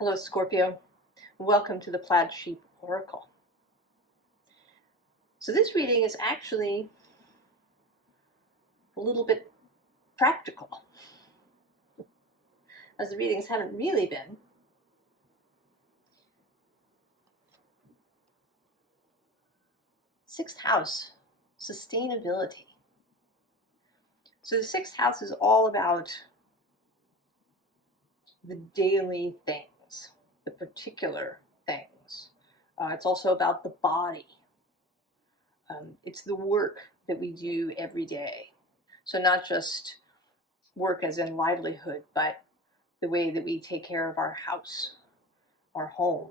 Hello, Scorpio. Welcome to the Plaid Sheep Oracle. So this reading is actually a little bit practical, as the readings haven't really been. Sixth house, sustainability. So the sixth house is all about the daily things, the particular things. It's also about the body. It's the work that we do every day. So not just work as in livelihood, but the way that we take care of our house, our home,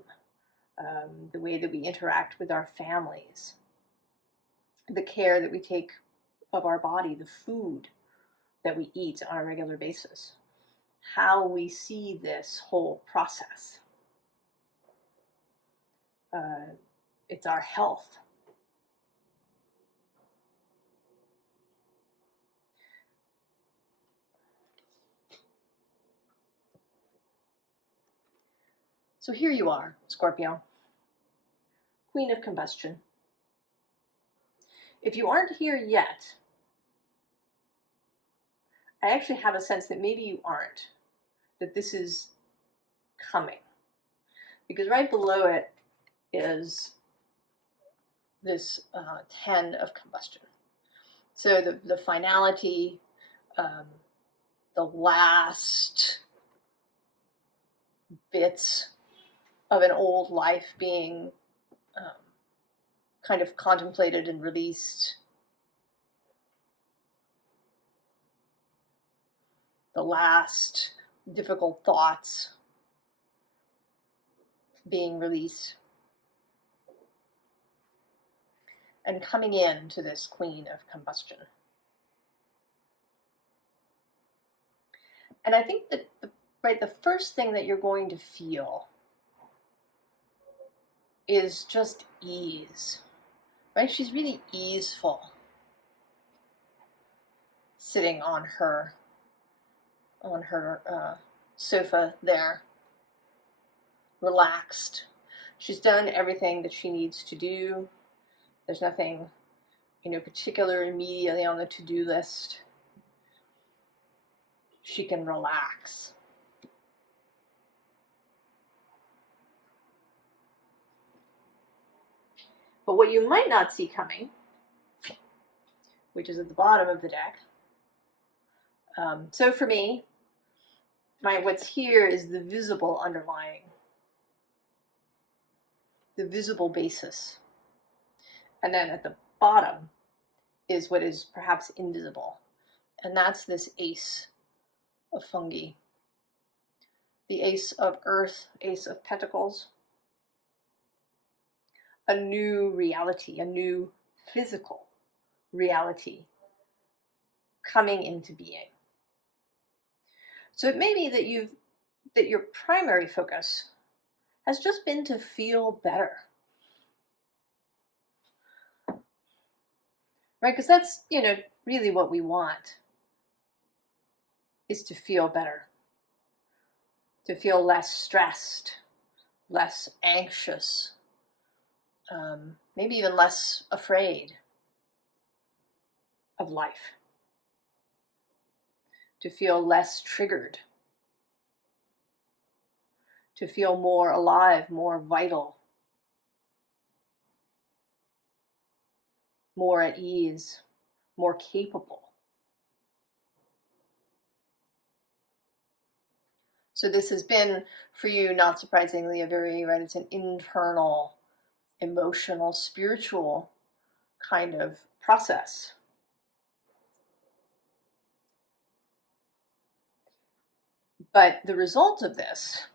the way that we interact with our families, the care that we take of our body, the food that we eat on a regular basis, how we see this whole process. It's our health. So here you are, Scorpio, Queen of Combustion. If you aren't here yet, I actually have a sense that maybe you aren't, that this is coming. Because right below it is this 10 of combustion. So the finality, the last bits of an old life being kind of contemplated and released. The last difficult thoughts being released. And coming into this Queen of Combustion. And I think that the first thing that you're going to feel is just ease, right? She's really easeful, sitting on her sofa there, relaxed. She's done everything that she needs to do. There's nothing, particular immediately on the to-do list. She can relax. But what you might not see coming, which is at the bottom of the deck, so for me, what's here is the visible underlying, the visible basis. And then at the bottom is what is perhaps invisible. And that's this ace of fungi. The ace of earth, ace of pentacles. A new reality, a new physical reality coming into being. So it may be that your primary focus has just been to feel better. Right? Because that's, really what we want, is to feel better. To feel less stressed, less anxious, maybe even less afraid of life. To feel less triggered. To feel more alive, more vital. More at ease, more capable. So this has been, for you, not surprisingly, it's an internal, emotional, spiritual kind of process. But the result of this,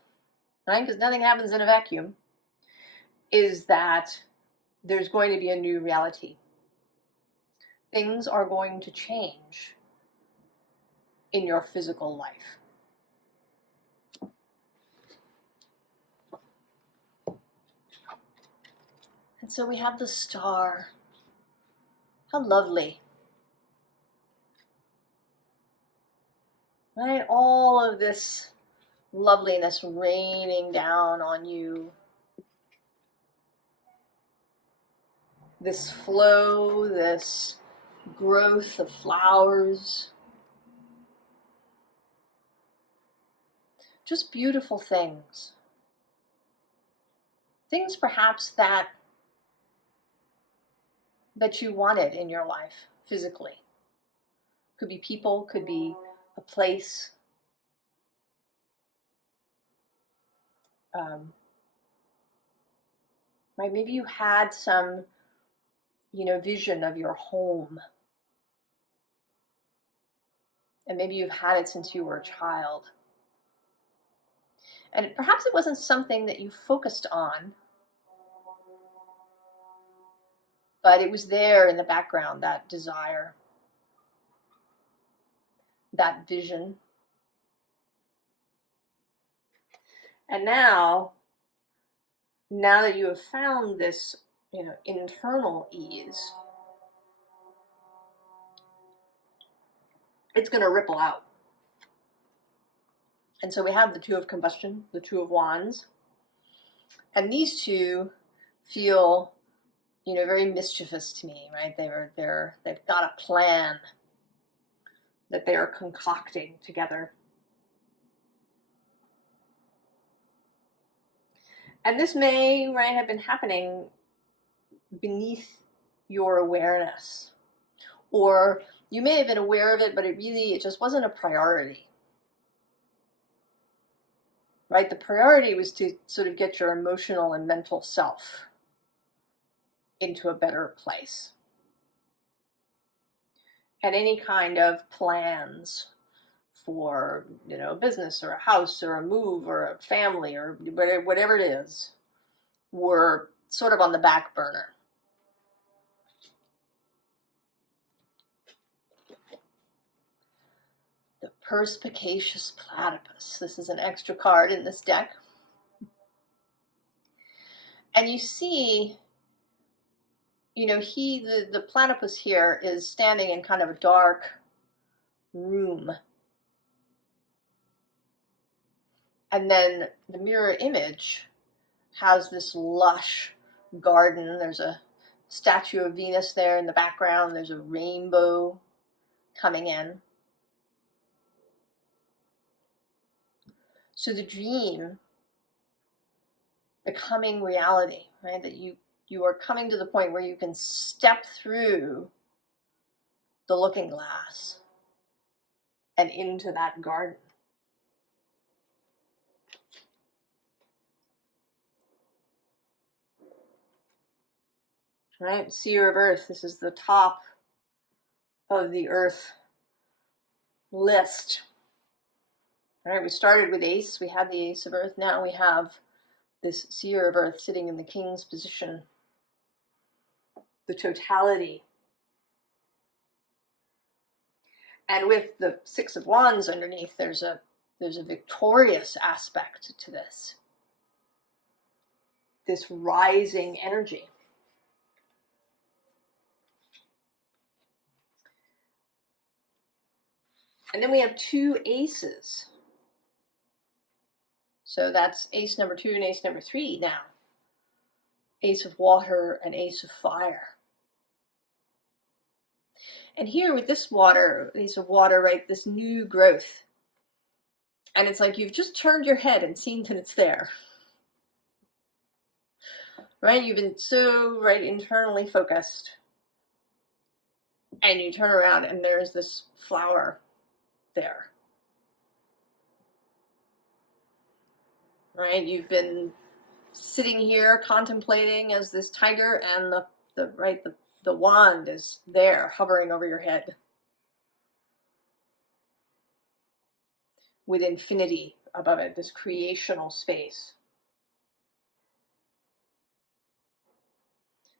right, because nothing happens in a vacuum, is that there's going to be a new reality. Things are going to change in your physical life. And so we have the star. How lovely. Right? All of this loveliness raining down on you. This flow, this growth of flowers. Just beautiful things. Things perhaps that you wanted in your life physically. Could be people, could be a place. Right? Maybe you had some, vision of your home. And maybe you've had it since you were a child. And perhaps it wasn't something that you focused on, but it was there in the background, that desire, that vision. And now that you have found this, internal ease, it's going to ripple out. And so we have the Two of Combustion, the Two of Wands, and these two feel, very mischievous to me, right? They've got a plan that they are concocting together. And this may, right, have been happening beneath your awareness. Or you may have been aware of it, but it just wasn't a priority. Right? The priority was to sort of get your emotional and mental self into a better place. And any kind of plans for, a business or a house or a move or a family or whatever it is, were sort of on the back burner. The Perspicacious Platypus. This is an extra card in this deck. And you see, the platypus here is standing in kind of a dark room. And then the mirror image has this lush garden. There's a statue of Venus there in the background. There's a rainbow coming in. So the dream becoming reality, right? That you are coming to the point where you can step through the looking glass and into that garden. Right? Seer of Earth. This is the top of the Earth list. All right, we started with Ace. We had the Ace of Earth. Now we have this Seer of Earth sitting in the King's position. The totality. And with the Six of Wands underneath, there's a victorious aspect to this. This rising energy. And then we have two aces. So that's ace number 2 and ace number 3 now. Ace of Water and Ace of Fire. And here with this Ace of Water, right, this new growth. And it's like you've just turned your head and seen that it's there. Right? You've been so, right, internally focused. And you turn around and there's this flower there. Right? You've been sitting here contemplating as this tiger, and the wand is there hovering over your head with infinity above it, this creational space.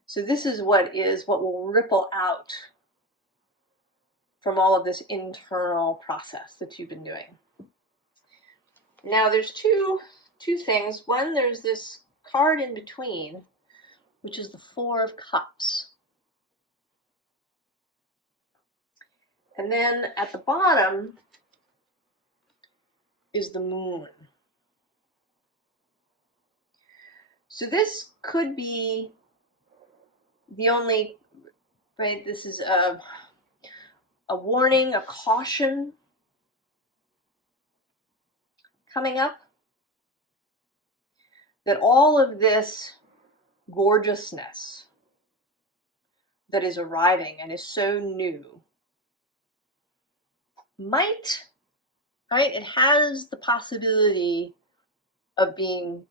So this is what will ripple out from all of this internal process that you've been doing. Now there's two things. One, there's this card in between, which is the Four of Cups. And then at the bottom is the Moon. So this could be the only, right, this is a warning, a caution coming up, that all of this gorgeousness that is arriving and is so new might, right, it has the possibility of being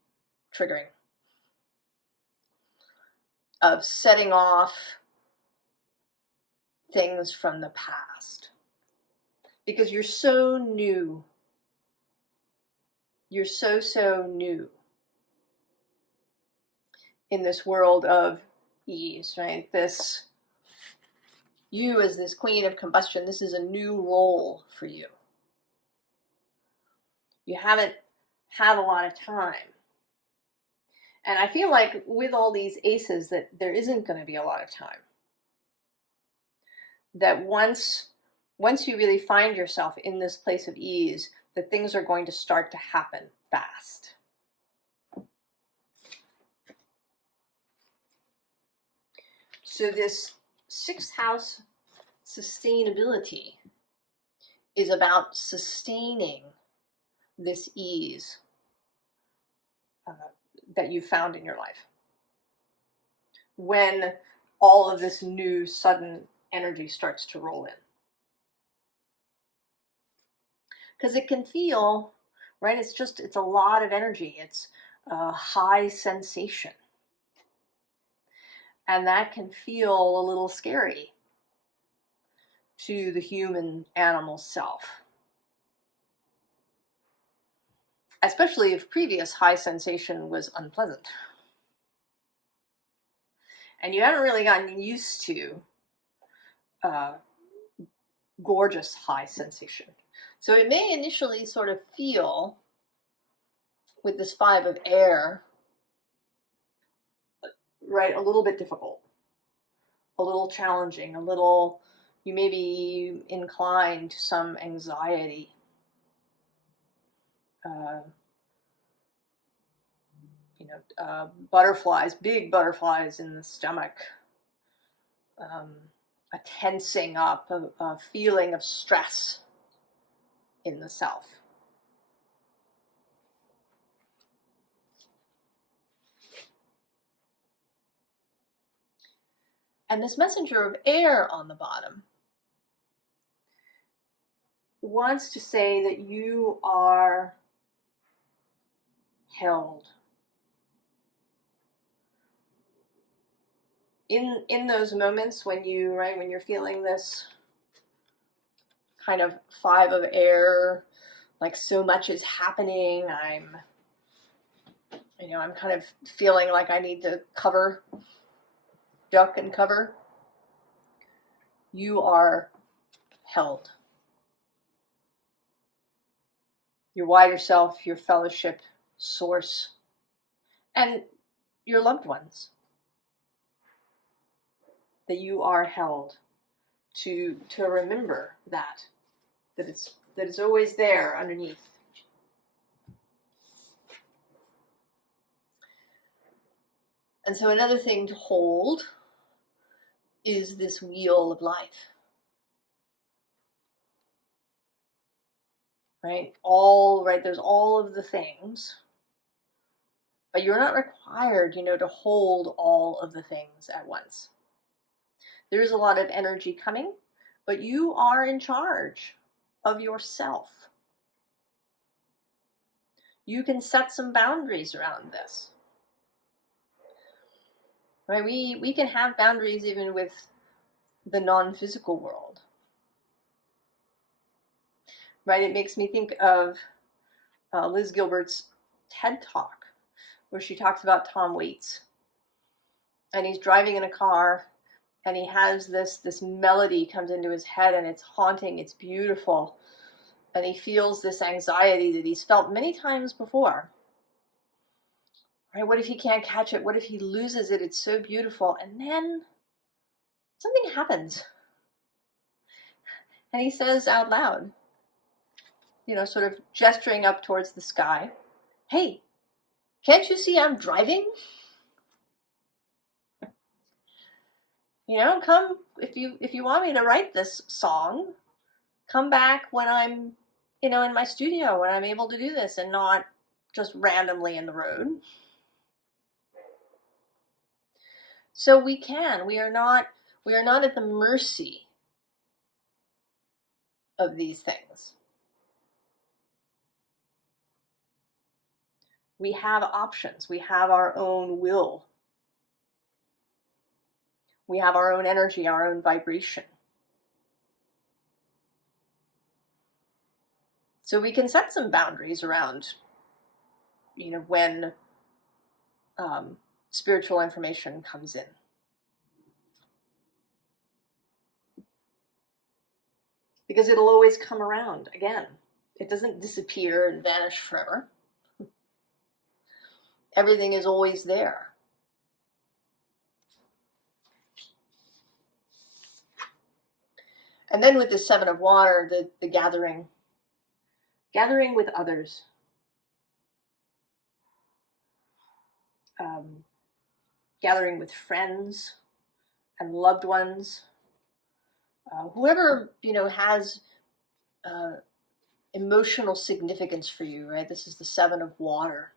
triggering, of setting off things from the past, because you're so new. You're so new in this world of ease, right? This, you as this queen of combustion, this is a new role for you. You haven't had a lot of time. And I feel like with all these aces that there isn't going to be a lot of time. That once you really find yourself in this place of ease, that things are going to start to happen fast. So this 6th house sustainability is about sustaining this ease that you found in your life when all of this new sudden energy starts to roll in. Because it can feel, right, it's a lot of energy. It's a high sensation. And that can feel a little scary to the human animal self. Especially if previous high sensation was unpleasant. And you haven't really gotten used to gorgeous high sensation. So it may initially sort of feel, with this 5 of air, right, a little bit difficult, a little challenging, a little, you may be inclined to some anxiety. Butterflies, big butterflies in the stomach, a tensing up, a feeling of stress in the self. And this messenger of air on the bottom wants to say that you are held. In those moments when you're feeling this kind of 5 of air, like so much is happening, I'm kind of feeling like I need to duck and cover. You are held. Your wider self, your fellowship, source, and your loved ones. That you are held, to remember that it's always there underneath. And so another thing to hold is this wheel of life. Right? There's all of the things, but you're not required, to hold all of the things at once. There's a lot of energy coming, but you are in charge of yourself. You can set some boundaries around this. Right? We can have boundaries even with the non-physical world. Right? It makes me think of Liz Gilbert's TED Talk, where she talks about Tom Waits. And he's driving in a car, and he has this melody comes into his head, and it's haunting, it's beautiful. And he feels this anxiety that he's felt many times before. Right? What if he can't catch it? What if he loses it? It's so beautiful. And then something happens. And he says out loud, sort of gesturing up towards the sky, "Hey, can't you see I'm driving?" You know, come if you want me to write this song, come back when I'm, you know, in my studio, when I'm able to do this and not just randomly in the road. So we are not at the mercy of these things. We have options. We have our own will. We have our own energy, our own vibration. So we can set some boundaries around, you know, when spiritual information comes in. Because it'll always come around again. It doesn't disappear and vanish forever. Everything is always there. And then with the Seven of Water, the gathering with others. Gathering with friends and loved ones. Whoever, you know, has emotional significance for you, right? This is the Seven of Water.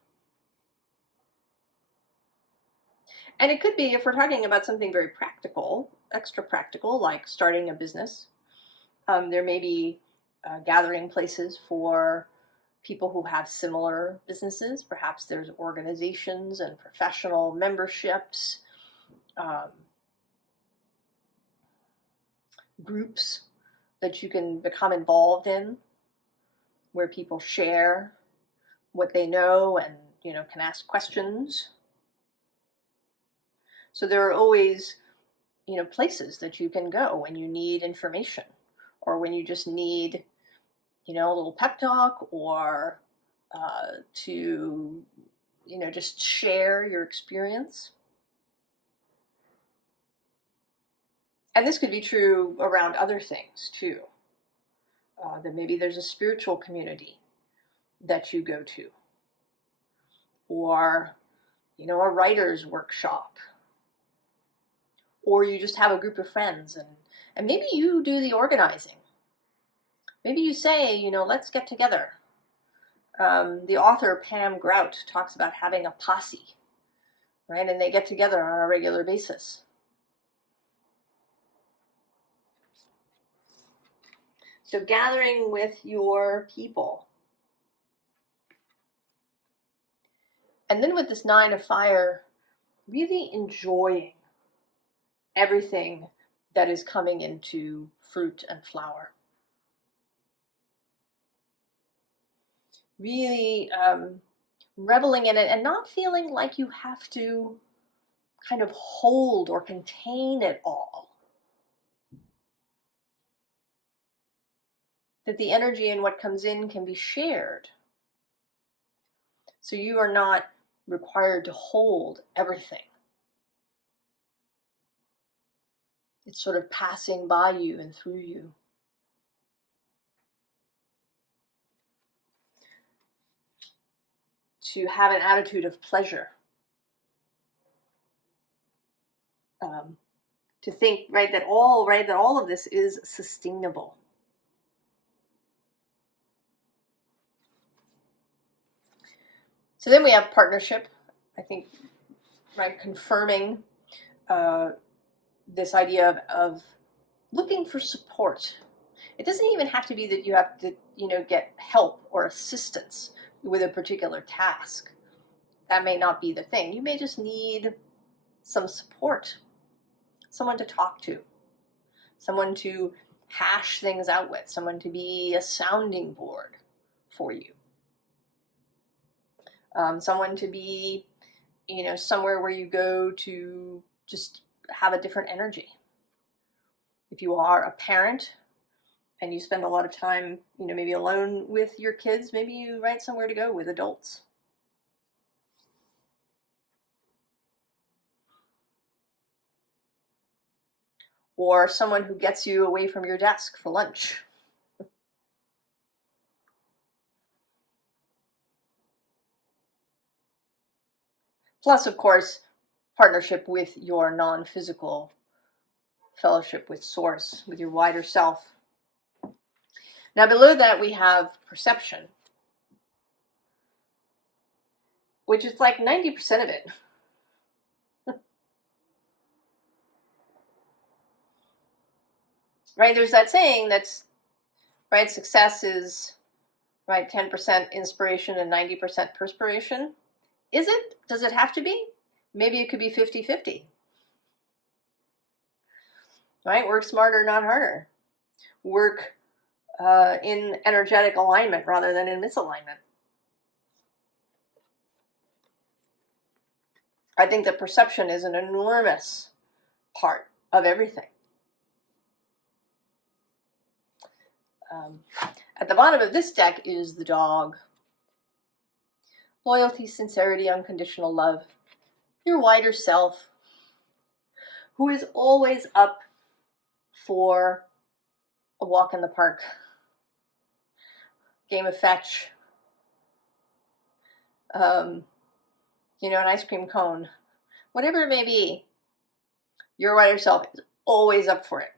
And it could be, if we're talking about something very practical, extra practical, like starting a business, there may be gathering places for people who have similar businesses. Perhaps there's organizations and professional memberships, groups that you can become involved in, where people share what they know and, you know, can ask questions. So there are always, you know, places that you can go when you need information, or when you just need, you know, a little pep talk, or to, you know, just share your experience. And this could be true around other things too. That maybe there's a spiritual community that you go to, or, you know, a writer's workshop, or you just have a group of friends, and maybe you do the organizing. Maybe you say, you know, let's get together. The author Pam Grout talks about having a posse, right? And they get together on a regular basis. So gathering with your people. And then with this Nine of Fire, really enjoying everything that is coming into fruit and flower. Really reveling in it and not feeling like you have to kind of hold or contain it all. That the energy and what comes in can be shared. So you are not required to hold everything. It's sort of passing by you and through you. To have an attitude of pleasure. To think, right, that all of this is sustainable. So then we have partnership, I think, right, confirming this idea of looking for support. It doesn't even have to be that you have to, you know, get help or assistance with a particular task. That may not be the thing. You may just need some support, someone to talk to, someone to hash things out with, someone to be a sounding board for you. Someone to be, you know, somewhere where you go to just have a different energy. If you are a parent and you spend a lot of time, you know, maybe alone with your kids, maybe you write somewhere to go with adults. Or someone who gets you away from your desk for lunch. Plus, of course, partnership with your non-physical fellowship with Source, with your wider self. Now below that we have perception, which is like 90% of it. Right, there's that saying that's, right, success is, right, 10% inspiration and 90% perspiration. Is it? Does it have to be? Maybe it could be 50-50. Right, work smarter, not harder. Work in energetic alignment rather than in misalignment. I think that perception is an enormous part of everything. At the bottom of this deck is the dog. Loyalty, sincerity, unconditional love. Your wider self, who is always up for a walk in the park, game of fetch, you know, an ice cream cone, whatever it may be. Your wider self is always up for it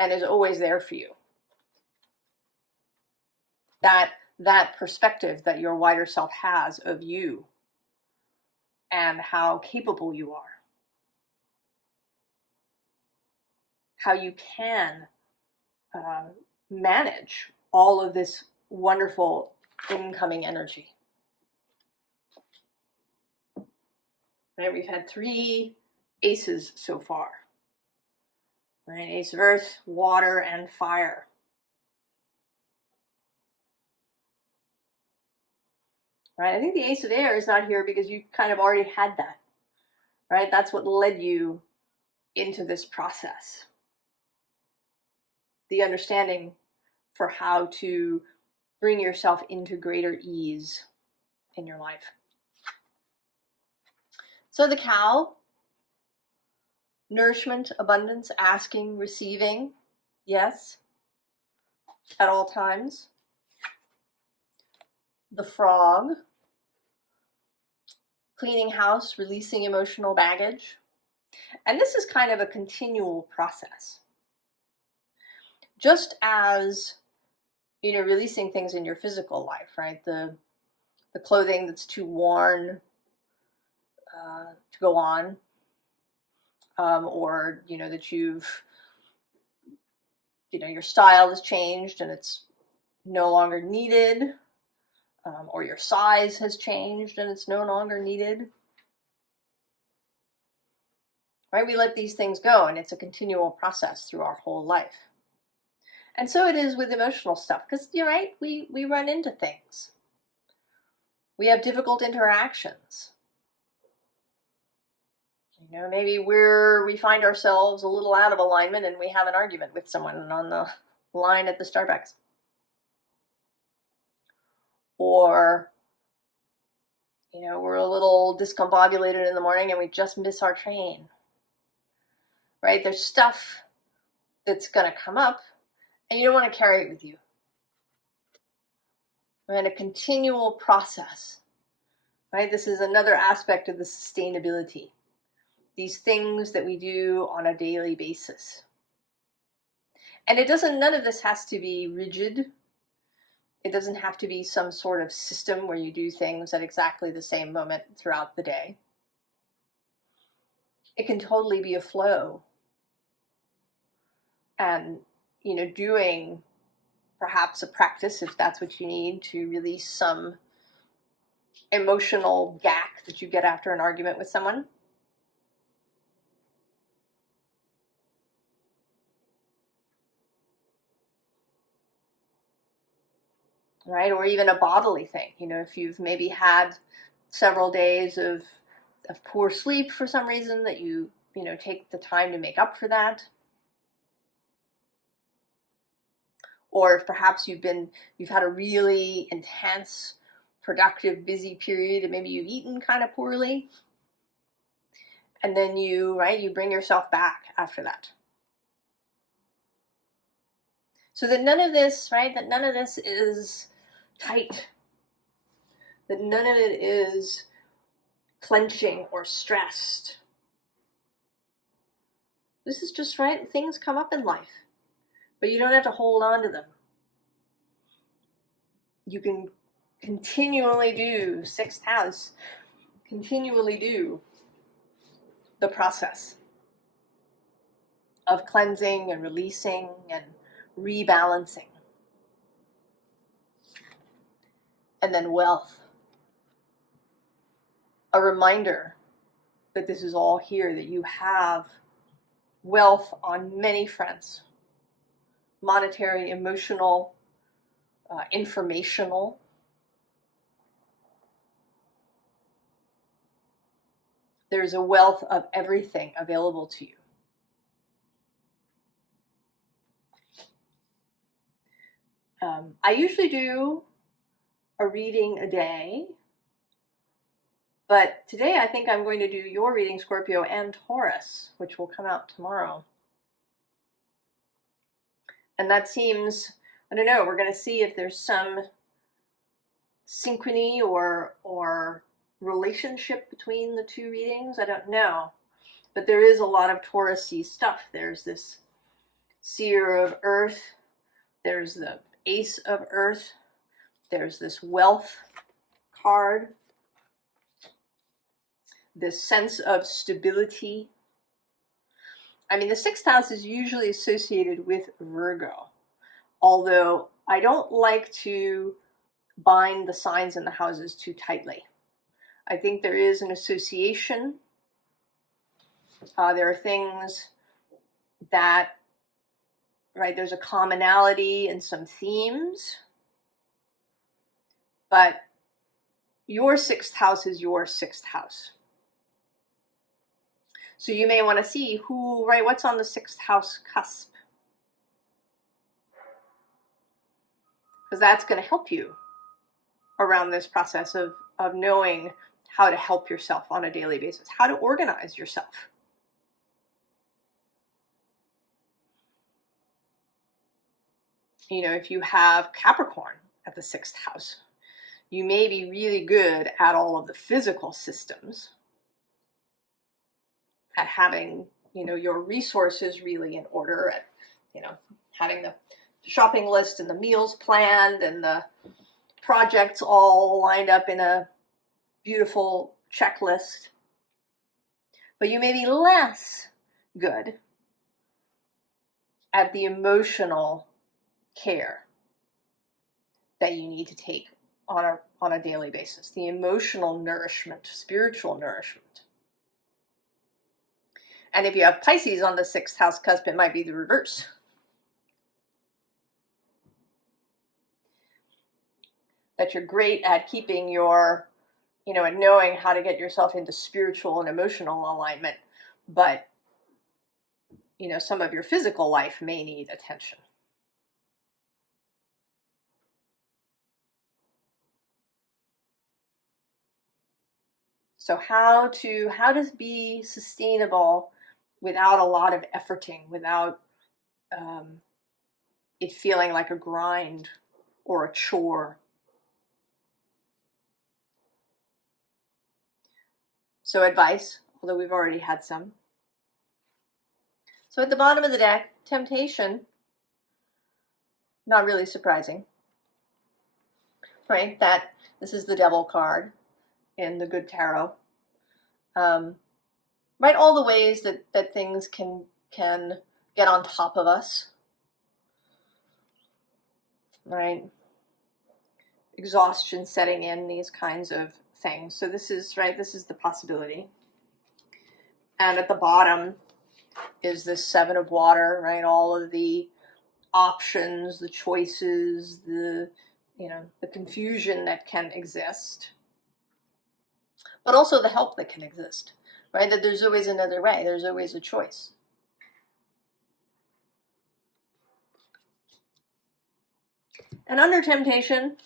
and is always there for you. That perspective that your wider self has of you and how capable you are, how you can manage all of this wonderful incoming energy. Right, we've had 3 aces so far. Right, Ace of Earth, Water, and Fire. Right, I think the Ace of Air is not here because you kind of already had that. Right, that's what led you into this process. The understanding for how to bring yourself into greater ease in your life. So the cow, nourishment, abundance, asking, receiving, yes, at all times. The frog, cleaning house, releasing emotional baggage. And this is kind of a continual process. Just as, you know, releasing things in your physical life, right? The clothing that's too worn to go on, or, you know, that you've, you know, your style has changed and it's no longer needed, or your size has changed and it's no longer needed. Right? We let these things go, and it's a continual process through our whole life. And so it is with emotional stuff, because, you're right, we run into things. We have difficult interactions. You know, maybe we find ourselves a little out of alignment and we have an argument with someone on the line at the Starbucks. Or, you know, we're a little discombobulated in the morning and we just miss our train. Right? There's stuff that's going to come up and you don't want to carry it with you. We're in a continual process. Right? This is another aspect of the sustainability. These things that we do on a daily basis. And none of this has to be rigid. It doesn't have to be some sort of system where you do things at exactly the same moment throughout the day. It can totally be a flow. And, you know, doing perhaps a practice, if that's what you need, to release some emotional gack that you get after an argument with someone. Right? Or even a bodily thing. You know, if you've maybe had several days of poor sleep for some reason, that you know, take the time to make up for that. Or if perhaps you've had a really intense, productive, busy period, and maybe you've eaten kind of poorly. And then you bring yourself back after that. So that none of this is tight. That none of it is clenching or stressed. This is just right. Things come up in life, but you don't have to hold on to them. You can continually do 6th house, continually do the process of cleansing and releasing and rebalancing. And then wealth. A reminder that this is all here, that you have wealth on many fronts. Monetary, emotional, informational. There's a wealth of everything available to you. I usually do a reading a day, but today I think I'm going to do your reading, Scorpio and Taurus, which will come out tomorrow. And that seems, I don't know, we're going to see if there's some synchrony or relationship between the two readings. I don't know. But there is a lot of Taurus-y stuff. There's this Seer of Earth. There's the Ace of Earth. There's this Wealth card. This sense of stability. I mean, the 6th house is usually associated with Virgo, although I don't like to bind the signs in the houses too tightly. I think there is an association. There are things that, right, there's a commonality and some themes, but your 6th house is your 6th house. So you may want to see who, right, what's on the 6th house cusp. Because that's going to help you around this process of knowing how to help yourself on a daily basis, how to organize yourself. You know, if you have Capricorn at the 6th house, you may be really good at all of the physical systems, at having, you know, your resources really in order, at, you know, having the shopping list and the meals planned and the projects all lined up in a beautiful checklist. But you may be less good at the emotional care that you need to take on a daily basis, the emotional nourishment, spiritual nourishment. And if you have Pisces on the 6th house cusp, it might be the reverse. That you're great at keeping your, you know, and knowing how to get yourself into spiritual and emotional alignment, but, you know, some of your physical life may need attention. So how to be sustainable without a lot of efforting, without it feeling like a grind or a chore. So advice, although we've already had some. So at the bottom of the deck, temptation. Not really surprising, right? That this is the Devil card in the Good Tarot. Right, all the ways that things can get on top of us, right? Exhaustion setting in, these kinds of things. So this is, right, this is the possibility. And at the bottom is this 7 of water, right? All of the options, the choices, the, you know, the confusion that can exist, but also the help that can exist, right? That there's always another way, there's always a choice. And under temptation,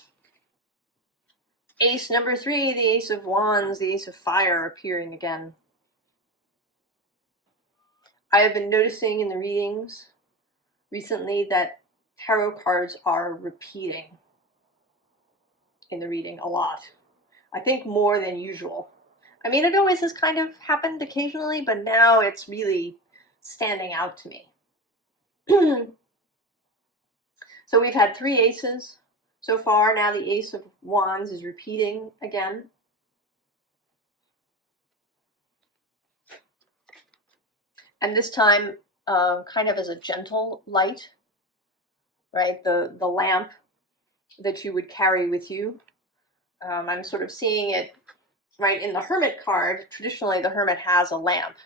ace number 3, the Ace of Wands, the Ace of Fire appearing again. I have been noticing in the readings recently that tarot cards are repeating in the reading a lot. I think more than usual. I mean, it always has kind of happened occasionally, but now it's really standing out to me. So we've had 3 aces so far. Now the Ace of Wands is repeating again. And this time kind of as a gentle light, right? The lamp that you would carry with you. I'm sort of seeing it right in the Hermit card. Traditionally, the Hermit has a lamp.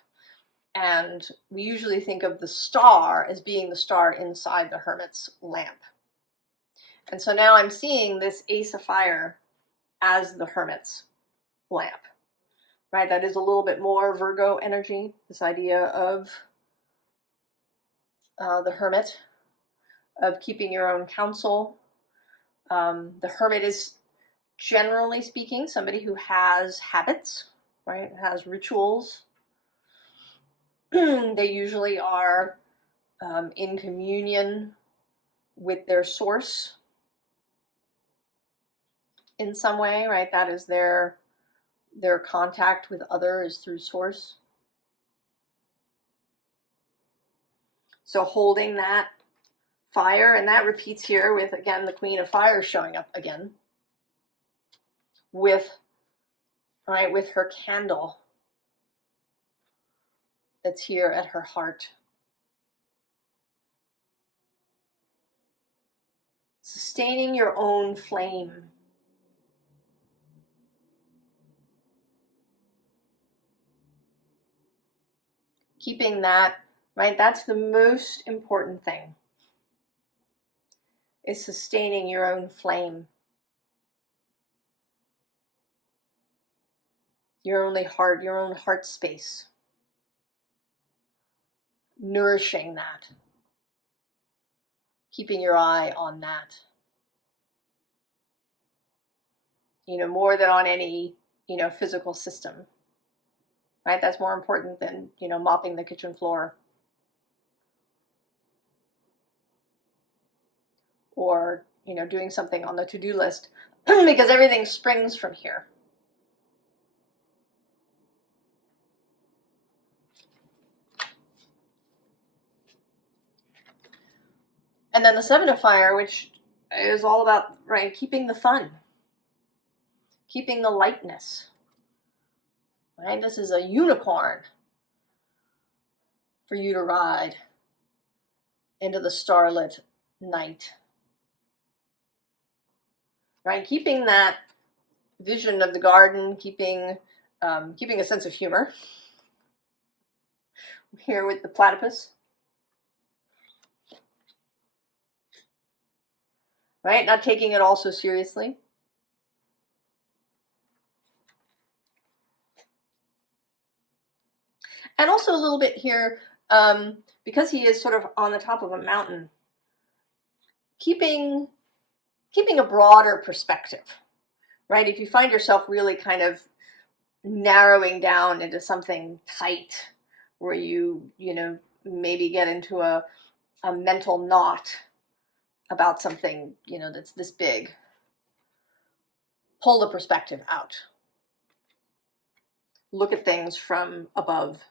And we usually think of the star as being the star inside the Hermit's lamp. And so now I'm seeing this Ace of Fire as the Hermit's lamp, right? That is a little bit more Virgo energy, this idea of the Hermit, of keeping your own counsel. The Hermit is, generally speaking, somebody who has habits, right? Has rituals. They usually are in communion with their source in some way, right? That is their contact with others through source. So holding that fire, and that repeats here with, again, the Queen of Fire showing up again with, right, with her candle that's here at her heart. Sustaining your own flame. Keeping that, right, that's the most important thing, is sustaining your own flame. Your own heart space. Nourishing that. Keeping your eye on that. You know, more than on any, you know, physical system. Right? That's more important than, you know, mopping the kitchen floor. Or, you know, doing something on the to-do list. Because everything springs from here. And then the Seven of Fire, which is all about, right, keeping the fun. Keeping the lightness. Right? This is a unicorn for you to ride into the starlit night. Right? Keeping that vision of the garden, keeping a sense of humor. Here with the platypus. Right? Not taking it all so seriously. And also a little bit here, because he is sort of on the top of a mountain, keeping a broader perspective, right? If you find yourself really kind of narrowing down into something tight, where you know, maybe get into a mental knot about something, you know, that's this big, pull the perspective out. Look at things from above.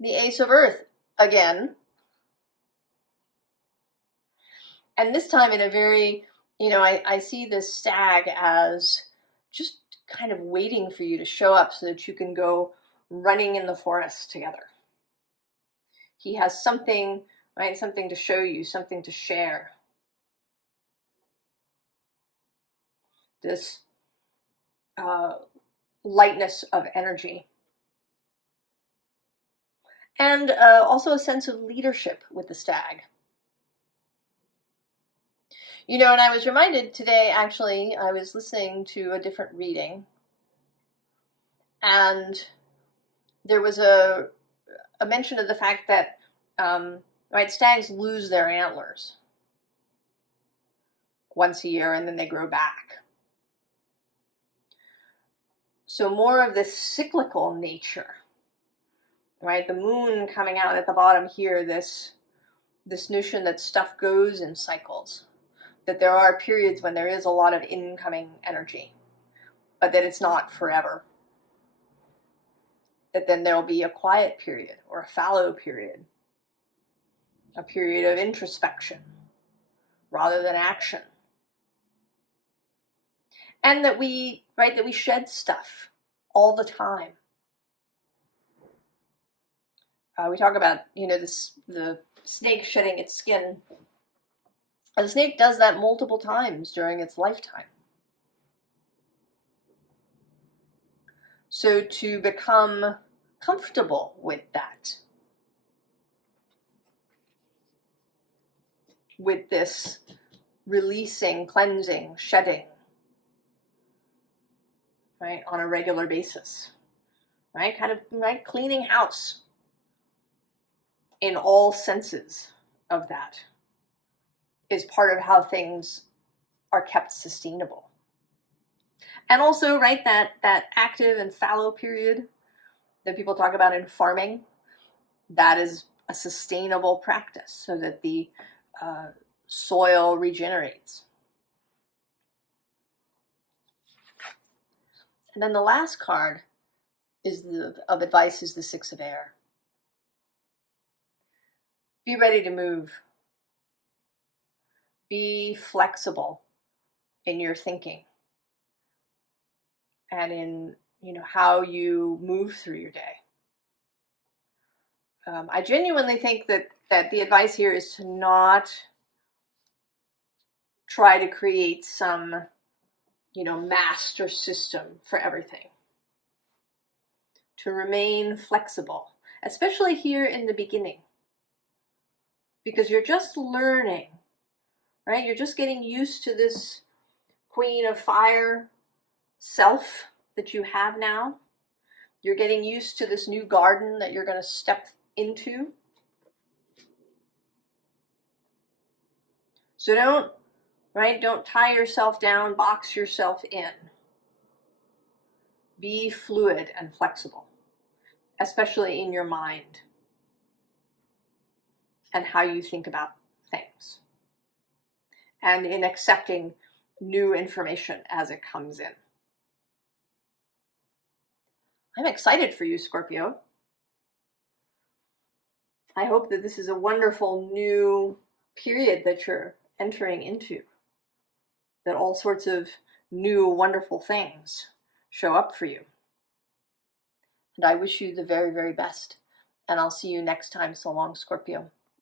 The Ace of Earth again. And this time in a very, you know, I see this stag as just kind of waiting for you to show up so that you can go running in the forest together. He has something, right, something to show you, something to share. This lightness of energy. And also a sense of leadership with the stag. You know, and I was reminded today, actually, I was listening to a different reading, and there was a mention of the fact that, right, stags lose their antlers once a year, and then they grow back. So more of this cyclical nature, right? The moon coming out at the bottom here, this notion that stuff goes in cycles. That there are periods when there is a lot of incoming energy, but that it's not forever. that then there'll be a quiet period or a fallow period, a period of introspection rather than action. And that we shed stuff all the time. We talk about, the snake shedding its skin. And the snake does that multiple times during its lifetime. So to become comfortable with that, with this releasing, cleansing, shedding, right, on a regular basis, right, cleaning house in all senses of that is part of how things are kept sustainable. And also, right, that active and fallow period that people talk about in farming, that is a sustainable practice so that the soil regenerates. And then the last card of advice is the Six of Air. Be ready to move. Be flexible in your thinking and in how you move through your day. I genuinely think that the advice here is to not try to create some master system for everything. To remain flexible, especially here in the beginning, because you're just learning, right? You're just getting used to this Queen of Fire self that you have now. You're getting used to this new garden that you're going to step into. So don't tie yourself down, box yourself in. Be fluid and flexible, especially in your mind and how you think about things, and in accepting new information as it comes in. I'm excited for you, Scorpio. I hope that this is a wonderful new period that you're entering into, that all sorts of new wonderful things show up for you. And I wish you the very, very best. And I'll see you next time. So long, Scorpio.